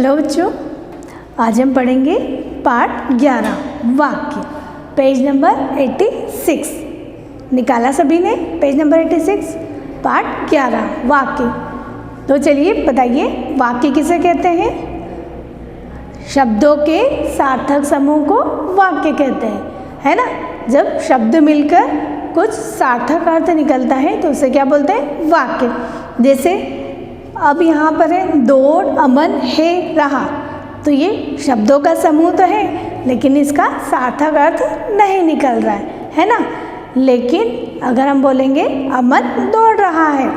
Hello बच्चों, आज हम पढ़ेंगे पाठ 11 वाक्य, पेज नंबर 86। निकाला सभी ने पेज नंबर 86, पाठ 11 वाक्य। तो चलिए बताइए, वाक्य किसे कहते हैं? शब्दों के सार्थक समूह को वाक्य कहते हैं, है ना। जब शब्द मिलकर कुछ सार्थक अर्थ निकलता है तो उसे क्या बोलते हैं? वाक्य। जैसे अब यहाँ पर है दौड़ अमन है रहा, तो ये शब्दों का समूह तो है लेकिन इसका सार्थक अर्थ नहीं निकल रहा है ना। लेकिन अगर हम बोलेंगे अमन दौड़ रहा है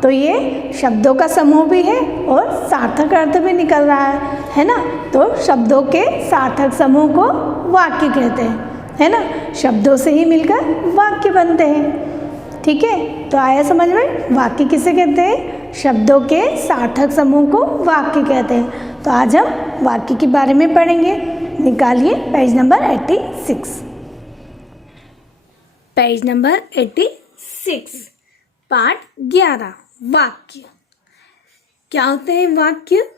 तो ये शब्दों का समूह भी है और सार्थक अर्थ भी निकल रहा है ना। तो शब्दों के सार्थक समूह को वाक्य कहते हैं, है ना। शब्दों से ही मिलकर वाक्य बनते हैं, ठीक है। तो आया समझ में? वाक्य किसे कहते हैं? शब्दों के सार्थक समूह को वाक्य कहते हैं। तो आज हम वाक्य के बारे में पढ़ेंगे। निकालिए पेज नंबर 86। पेज नंबर 86, पाठ 11 वाक्य। क्या होते हैं वाक्य?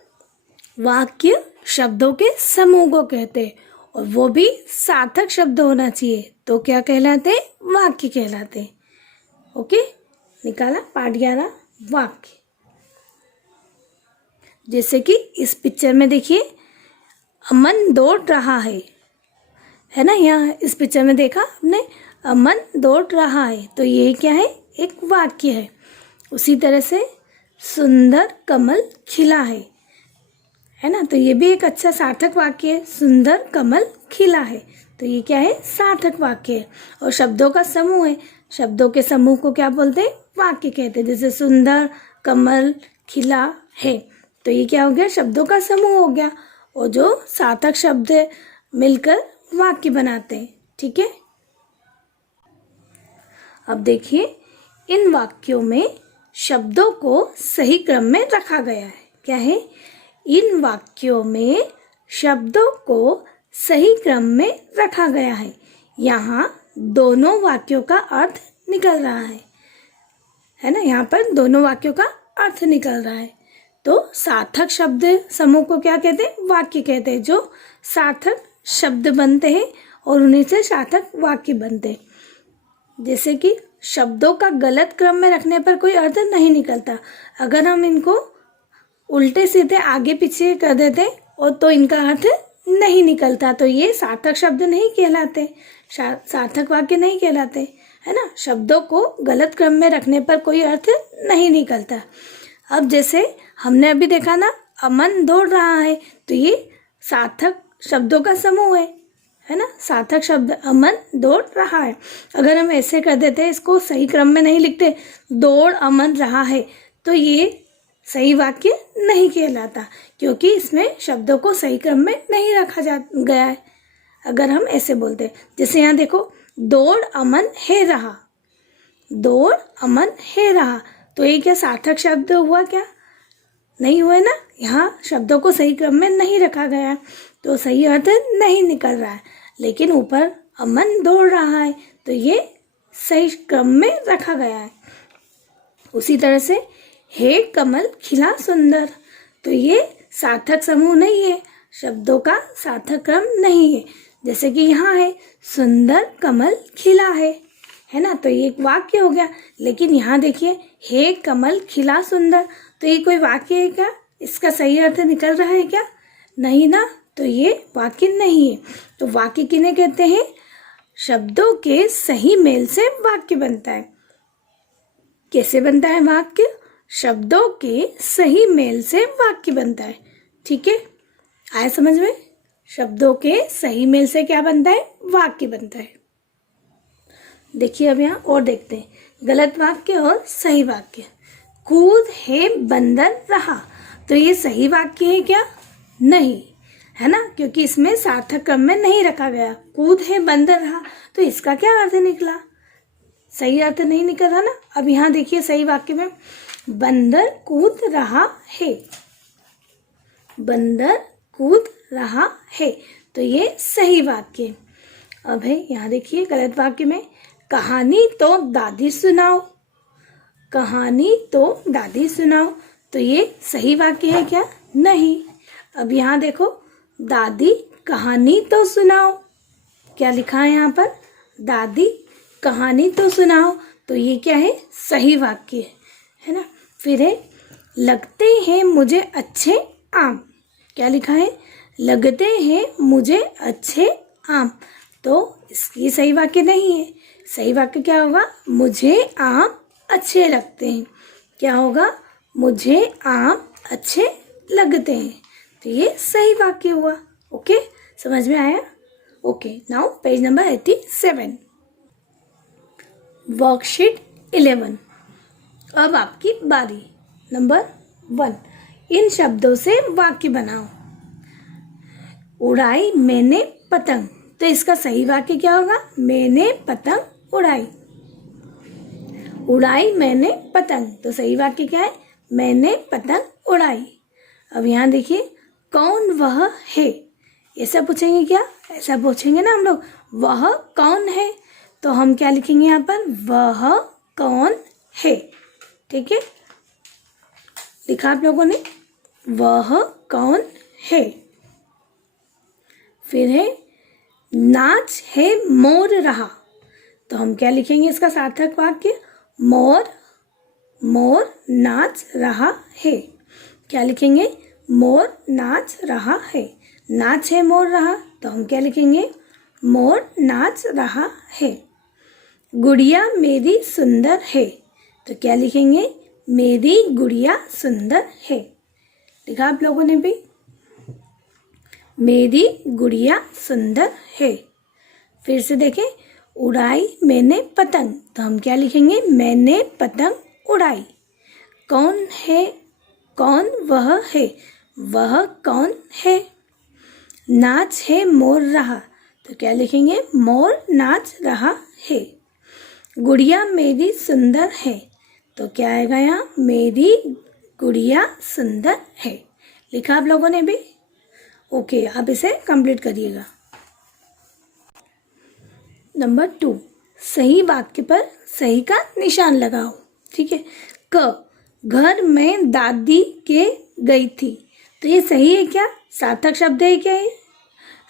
वाक्य शब्दों के समूह को कहते हैं और वो भी सार्थक शब्द होना चाहिए, तो क्या कहलाते हैं? वाक्य कहलाते हैं। ओके, निकाला पाठ 11 वाक्य। जैसे कि इस पिक्चर में देखिए, अमन दौड़ रहा है ना। यहाँ इस पिक्चर में देखा आपने, अमन दौड़ रहा है, तो ये क्या है? एक वाक्य है। उसी तरह से सुंदर कमल खिला है ना, तो ये भी एक अच्छा सार्थक वाक्य है। सुंदर कमल खिला है, तो ये क्या है? सार्थक वाक्य है। और शब्दों का समूह है, शब्दों के समूह को क्या बोलते हैं? वाक्य कहते हैं। जैसे सुंदर कमल खिला है, तो ये क्या हो गया? शब्दों का समूह हो गया, और जो सार्थक शब्द मिलकर वाक्य बनाते हैं, ठीक है। अब देखिए, इन वाक्यों में शब्दों को सही क्रम में रखा गया है। क्या है? इन वाक्यों में शब्दों को सही क्रम में रखा गया है। यहाँ दोनों वाक्यों का अर्थ निकल रहा है ना। यहाँ पर दोनों वाक्यों का अर्थ निकल रहा है। तो सार्थक शब्द समूह को क्या कहते हैं? वाक्य कहते हैं। जो सार्थक शब्द बनते हैं और उन्हीं से सार्थक वाक्य बनते हैं। जैसे कि शब्दों का गलत क्रम में रखने पर कोई अर्थ नहीं निकलता। अगर हम इनको उल्टे सीधे आगे पीछे कर देते और तो इनका अर्थ नहीं निकलता, तो ये सार्थक शब्द नहीं कहलाते, सार्थक वाक्य नहीं कहलाते, है ना। शब्दों को गलत क्रम में रखने पर कोई अर्थ नहीं निकलता। अब जैसे हमने अभी देखा ना, अमन दौड़ रहा है, तो ये सार्थक शब्दों का समूह है ना। सार्थक शब्द अमन दौड़ रहा है। अगर हम ऐसे कर देते, इसको सही क्रम में नहीं लिखते, दौड़ अमन रहा है, तो ये सही वाक्य नहीं कहलाता, क्योंकि इसमें शब्दों को सही क्रम में नहीं रखा गया है। अगर हम ऐसे बोलते, जैसे यहाँ देखो, दौड़ अमन है रहा, दौड़ अमन है रहा, तो ये क्या सार्थक शब्द हुआ? क्या नहीं हुआ ना। यहाँ शब्दों को सही क्रम में नहीं रखा गया, तो सही अर्थ नहीं निकल रहा है। लेकिन ऊपर अमन दौड़ रहा है, तो ये सही क्रम में रखा गया है। उसी तरह से हे कमल खिला सुंदर, तो ये सार्थक समूह नहीं है, शब्दों का सार्थक क्रम नहीं है। जैसे कि यहाँ है सुंदर कमल खिला है ना, तो ये एक वाक्य हो गया। लेकिन यहाँ देखिए, हे कमल खिला सुंदर, तो ये कोई वाक्य है क्या? इसका सही अर्थ निकल रहा है क्या? नहीं ना, तो ये वाक्य नहीं है। तो वाक्य किन्हें कहते हैं? शब्दों के सही मेल से वाक्य बनता है। कैसे बनता है वाक्य? शब्दों के सही मेल से वाक्य बनता है, ठीक है। आया समझ में? शब्दों के सही मेल से क्या बनता है? वाक्य बनता है। देखिए अब यहाँ और देखते हैं, गलत वाक्य और सही वाक्य। कूद है बंदर रहा, तो ये सही वाक्य है क्या? नहीं, है ना, क्योंकि इसमें सार्थक क्रम में नहीं रखा गया। कूद है बंदर रहा, तो इसका क्या अर्थ निकला? सही अर्थ नहीं निकल रहा ना। अब यहाँ देखिए सही वाक्य में, बंदर कूद रहा है, बंदर कूद रहा है, तो ये सही वाक्य। अब है यहाँ देखिए गलत वाक्य में, कहानी तो दादी सुनाओ, कहानी तो दादी सुनाओ, तो ये सही वाक्य है क्या? नहीं। अब यहाँ देखो, दादी कहानी तो सुनाओ, क्या लिखा है यहाँ पर, दादी कहानी तो सुनाओ। तो ये क्या है, सही वाक्य है ना। फिर है, लगते हैं मुझे अच्छे आम, क्या लिखा है, लगते हैं मुझे अच्छे आम। तो इसकी सही वाक्य नहीं है। सही वाक्य क्या होगा, मुझे आम अच्छे लगते हैं। क्या होगा, मुझे आम अच्छे लगते हैं। तो ये सही वाक्य हुआ। ओके, समझ में आया। Okay, now page number 87, worksheet 11। अब आपकी बारी। नंबर 1, इन शब्दों से वाक्य बनाओ। उड़ाई मैंने पतंग, तो इसका सही वाक्य क्या होगा, मैंने पतंग उड़ाई। उड़ाई मैंने पतंग, तो सही वाक्य क्या है, मैंने पतंग उड़ाई। अब यहाँ देखिए, कौन वह है, ऐसा पूछेंगे क्या, ऐसा पूछेंगे ना हम लोग, वह कौन है। तो हम क्या लिखेंगे यहाँ पर, वह कौन है। ठीक है, लिखा आप लोगों ने, वह कौन है। फिर है, नाच है मोर रहा, तो हम क्या लिखेंगे इसका सार्थक वाक्य, मोर मोर नाच रहा है। क्या लिखेंगे, मोर नाच रहा है। नाच है मोर रहा, तो हम क्या लिखेंगे, मोर नाच रहा है। गुड़िया मेरी सुंदर है, तो क्या लिखेंगे, मेरी गुड़िया सुंदर है। लिखा आप लोगों ने भी, मेरी गुड़िया सुंदर है। फिर से देखें, उड़ाई मैंने पतंग, तो हम क्या लिखेंगे, मैंने पतंग उड़ाई। कौन है, कौन वह है, वह कौन है। नाच है मोर रहा, तो क्या लिखेंगे, मोर नाच रहा है। गुड़िया मेरी सुंदर है, तो क्या आएगा यहाँ, मेरी गुड़िया सुंदर है। लिखा आप लोगों ने भी। ओके, आप इसे कंप्लीट करिएगा। नंबर 2, सही वाक्य पर सही का निशान लगाओ। ठीक है, क, घर में दादी के गई थी, तो ये सही है क्या, सार्थक शब्द है क्या, ये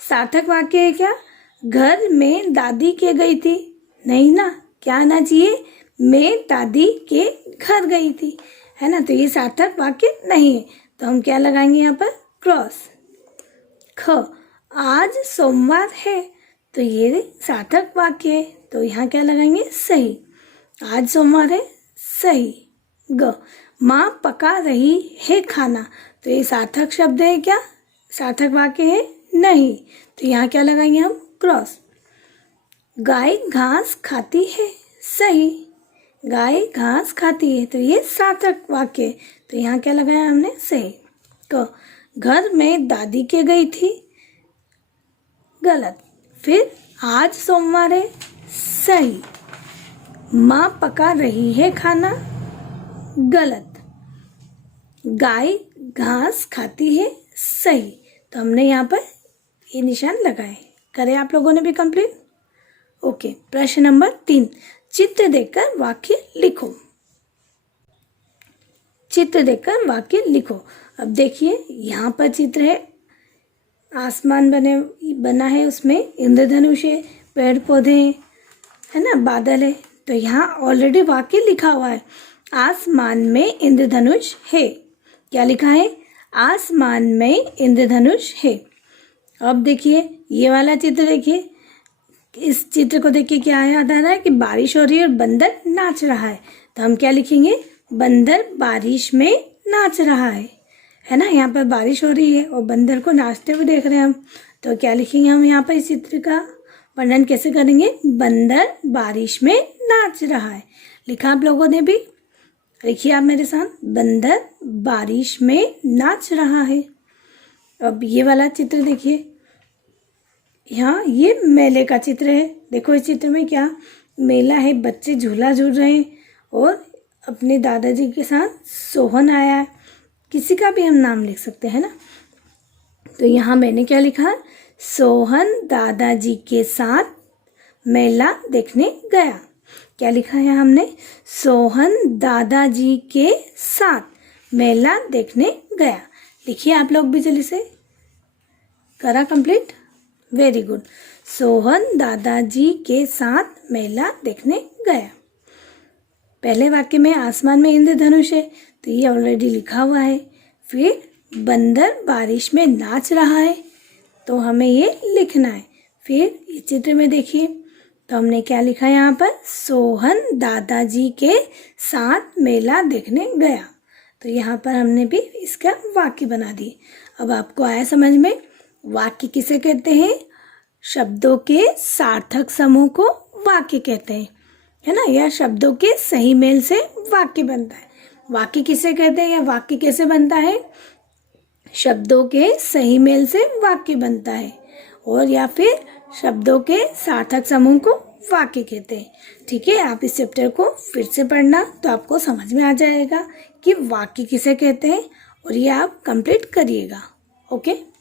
सार्थक वाक्य है क्या, घर में दादी के गई थी, नहीं ना, क्या आना चाहिए, मैं दादी के घर गई थी, है ना। तो ये सार्थक वाक्य नहीं है, तो हम क्या लगाएंगे यहाँ पर, क्रॉस। ख, आज सोमवार है, तो ये सार्थक वाक्य है, तो यहाँ क्या लगाएंगे, सही। आज सोमवार है, सही। ग, माँ पका रही है खाना, तो ये सार्थक शब्द है क्या, सार्थक वाक्य है, नहीं। तो यहाँ क्या लगाएंगे हम, क्रॉस। गाय घास खाती है, सही। गाय घास खाती है, तो ये सार्थक वाक्य है, तो यहाँ क्या लगाया हमने, सही। क, घर में दादी के गई थी, गलत। फिर आज सोमवार है, सही। माँ पका रही है खाना, गलत। गाय घास खाती है, सही। तो हमने यहाँ पर ये निशान लगाए। करें आप लोगों ने भी कंप्लीट। ओके, प्रश्न नंबर 3, चित्र देखकर वाक्य लिखो। चित्र देखकर वाक्य लिखो। अब देखिए, यहाँ पर चित्र है, आसमान बना है, उसमें इंद्रधनुष है, पेड़ पौधे हैं, है ना, बादल है। तो यहाँ ऑलरेडी वाक्य लिखा हुआ है, आसमान में इंद्रधनुष है। क्या लिखा है, आसमान में इंद्रधनुष है। अब देखिए, ये वाला चित्र देखिए, इस चित्र को देखिए क्या याद आ रहा है कि बारिश हो रही है और बंदर नाच रहा है। तो हम क्या लिखेंगे, बंदर बारिश में नाच रहा है ना। यहाँ पर बारिश हो रही है और बंदर को नाचते हुए देख रहे हैं हम। तो क्या लिखेंगे हम यहाँ पर, इस चित्र का वर्णन कैसे करेंगे, बंदर बारिश में नाच रहा है। लिखा आप लोगों ने भी, लिखिए आप मेरे साथ, बंदर बारिश में नाच रहा है। अब ये वाला चित्र देखिए, यहाँ ये मेले का चित्र है। देखो इस चित्र में क्या मेला है, बच्चे झूला झूल रहे हैं और अपने दादाजी के साथ सोहन आया है। किसी का भी हम नाम लिख सकते हैं ना। तो यहाँ मैंने क्या लिखा, सोहन दादाजी के साथ मेला देखने गया। क्या लिखा है हमने, सोहन दादाजी के साथ मेला देखने गया। लिखिए आप लोग भी जल्दी से। करा कंप्लीट? Very good. सोहन दादाजी के साथ मेला देखने गया। पहले वाक्य में आसमान में इंद्रधनुष है, तो ये ऑलरेडी लिखा हुआ है। फिर बंदर बारिश में नाच रहा है, तो हमें ये लिखना है। फिर ये चित्र में देखिए, तो हमने क्या लिखा है यहाँ पर? सोहन दादाजी के साथ मेला देखने गया। तो यहाँ पर हमने भी इसका वाक्य बना दिए। अब आपको आया समझ में? वाक्य किसे कहते हैं? शब्दों के सार्थक समूह को वाक्य कहते हैं, है ना। या शब्दों के सही मेल से वाक्य बनता है। वाक्य किसे कहते हैं या वाक्य कैसे बनता है? शब्दों के सही मेल से वाक्य बनता है, और या फिर शब्दों के सार्थक समूह को वाक्य कहते हैं। ठीक है, आप इस चैप्टर को फिर से पढ़ना तो आपको समझ में आ जाएगा कि वाक्य किसे कहते हैं, और ये आप कंप्लीट करिएगा। ओके।